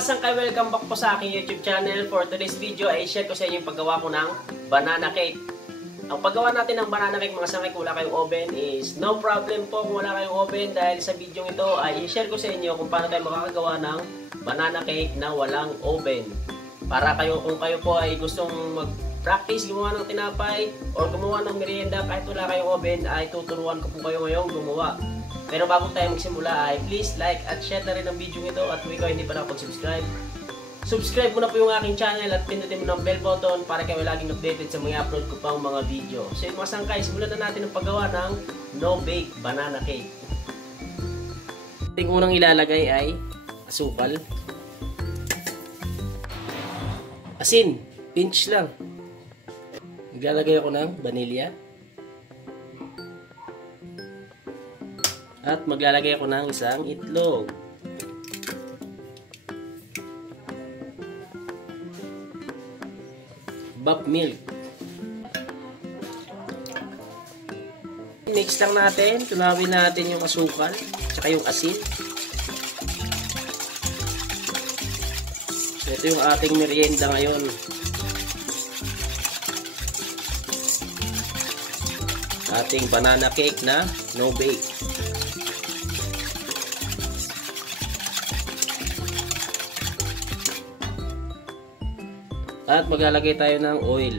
mga sangkay, welcome back po sa aking YouTube channel. For today's video ay share ko sa inyo yung paggawa ko ng banana cake. Ang paggawa natin ng banana cake mga sangkay kung wala kayong oven is no problem po kung wala kayong oven, dahil sa video ito ay share ko sa inyo kung paano tayo makakagawa ng banana cake na walang oven. Para kung kayo po ay gustong mag-practice gumawa ng tinapay or gumawa ng merienda kahit wala kayong oven, ay tuturuan ko po kayo ngayong gumawa. Pero bago tayo magsimula ay please like at share na rin ang video ito, at kung ikaw hindi pa nakapag-subscribe, subscribe mo na po yung aking channel at pindutin mo ng bell button para kayo laging updated sa mga upload ko pang mga video. So yung mga sangkay, simulan na natin ang paggawa ng no-bake banana cake. Ating unang ilalagay ay asukal, asin, pinch lang. Naglalagay ako ng vanilya. At maglalagay ako ng isang itlog. Bub milk. Mix lang natin. Tunawin natin yung asukal tsaka yung asin. So, ito yung ating merienda ngayon. Ating banana cake na no bake. At maglalagay tayo ng oil.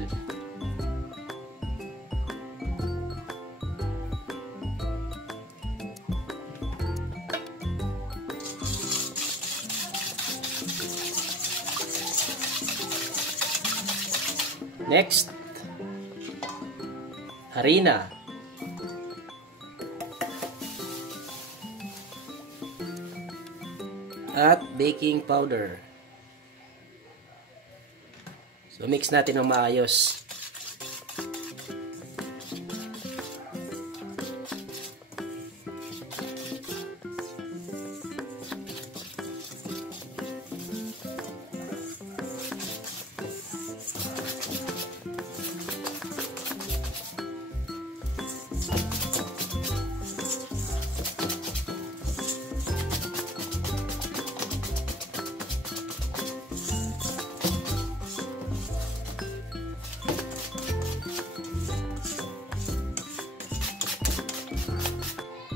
Next, harina. At baking powder. So, mix natin ng maayos.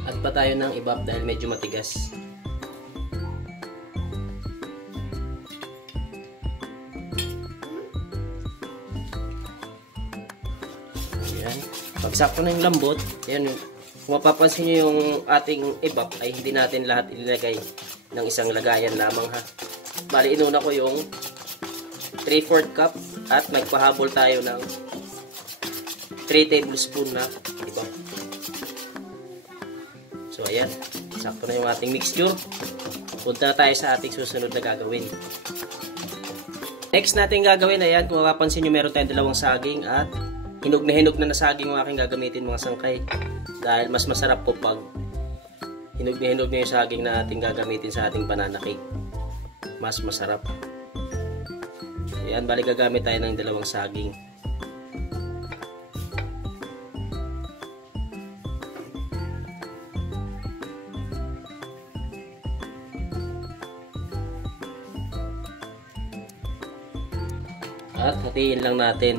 At pa tayo ng ibab dahil medyo matigas. Ayan. Pag sakto na yung lambot, ayan, kung mapapansin nyo yung ating ibab ay hindi natin lahat ilagay ng isang lagayan lamang ha. Bali, inuna ko yung 3/4 cup at magpahabol tayo ng 3 tablespoon na ibab. So ayan, sakto na yung ating mixture. Punta na tayo sa ating susunod na gagawin. Next natin gagawin, ayan, kung mapapansin nyo meron tayong dalawang saging at hinog na saging yung aking gagamitin mga sangkay. Dahil mas masarap po pag hinog na yung saging na ating gagamitin sa ating banana cake. Mas masarap. Ayan, bali gagamit tayo ng dalawang saging. At hatiin lang natin.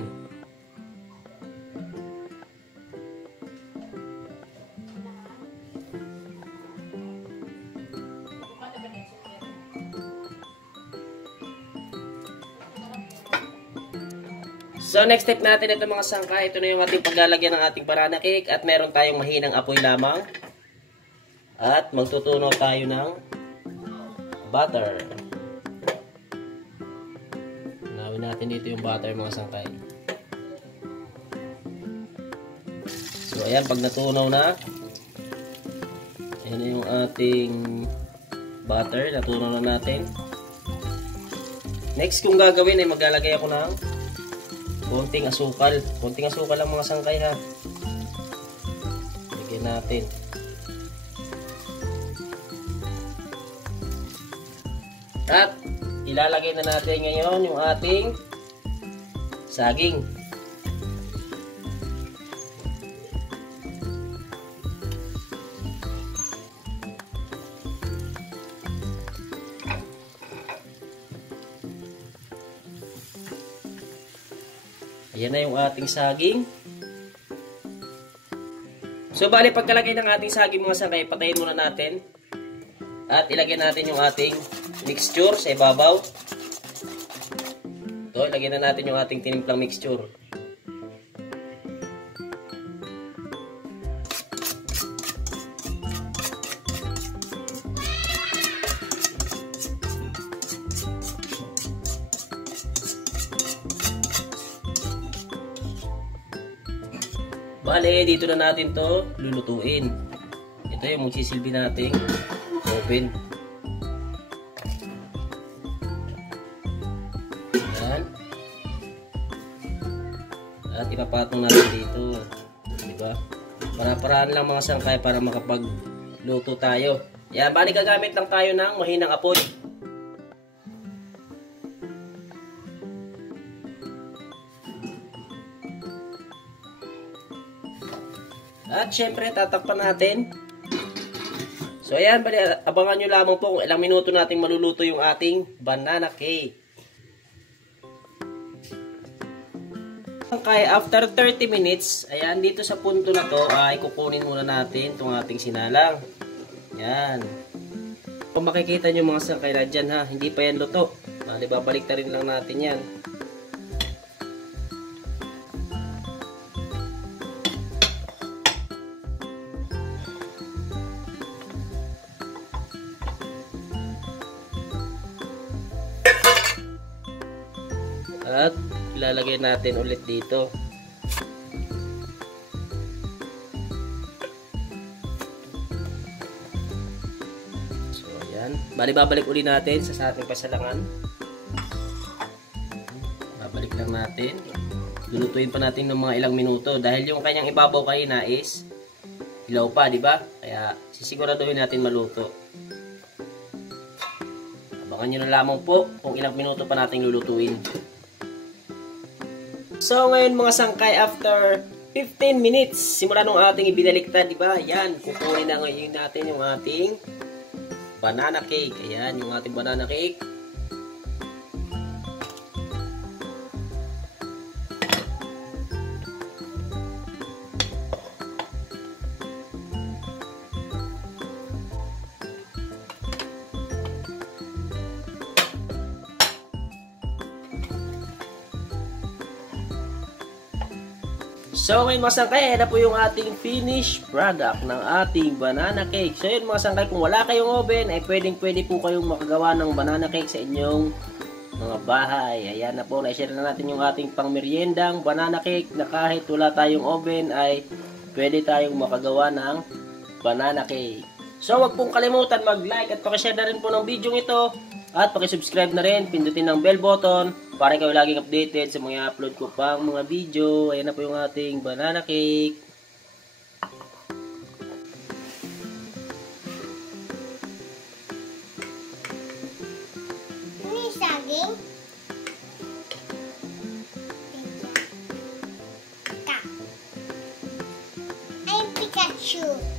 So next step natin ito mga sangka. Ito na yung ating paglalagyan ng ating banana cake. At meron tayong mahinang apoy lamang. At magtutunaw tayo ng butter. Natin dito yung butter mga sangkay. So ayan, pag natunaw na, ayan na yung ating butter, natunaw na natin. Next kung gagawin ay maglalagay ako ng konting asukal. Konting asukal lang mga sangkay ha. Lagyan natin. At ilalagay na natin ngayon yung ating saging. Ayan na yung ating saging. So, bali pagkalagay ng ating saging mga sangkay, patayin muna natin. At ilagay natin yung ating mixture sa ibabaw. Ito, ilagay na natin yung ating tinimplang mixture. Bale, dito na natin to lulutuin. Ito yung magsisilbi nating oven. Yan. At ipapatong natin dito. Diba? Para-paraan lang mga sangkay para makapagluto tayo. Yan, bali gagamit lang tayo ng mahinang apoy. At syempre, tatakpan natin. So, ayan, bali, abangan nyo lamang po kung ilang minuto nating maluluto yung ating banana cake. Kaya after 30 minutes, ayan, dito sa punto na to, ay kukunin muna natin itong ating sinalang. Yan. Kung makikita nyo mga sangkay na dyan, ha, hindi pa yan luto. Bali, babalik na rin lang natin yan. At ilalagay natin ulit dito. So ayan, bali babalik ulit natin sa ating pasalangan. Babalik lang natin. Lulutuin pa natin ng mga ilang minuto dahil yung kanyang ibabaw kanina is hilaw pa, di ba? Kaya sisiguraduhin natin maluto. Abangan nyo na lamang po kung ilang minuto pa natin lulutuin. So, ngayon mga sangkay, after 15 minutes, simula nung ating ibinaliktad, di ba? Yan, kukunin na ngayon natin yung ating banana cake. Ayan, yung ating banana cake. So ngayon mga sangkay, na po yung ating finished product ng ating banana cake. So yun mga sangkay, kung wala kayong oven, ay pwede po kayong makagawa ng banana cake sa inyong mga bahay. Ayan na po, na-share na natin yung ating pangmeryendang banana cake na kahit wala tayong oven, ay pwede tayong makagawa ng banana cake. So wag pong kalimutan mag-like at pakishare na rin po ng video ito. At pakisubscribe na rin, pindutin ang bell button para kayo laging updated sa mga upload ko pang mga video. Ayan na po yung ating banana cake. Ano yung saging? Ay, Pikachu.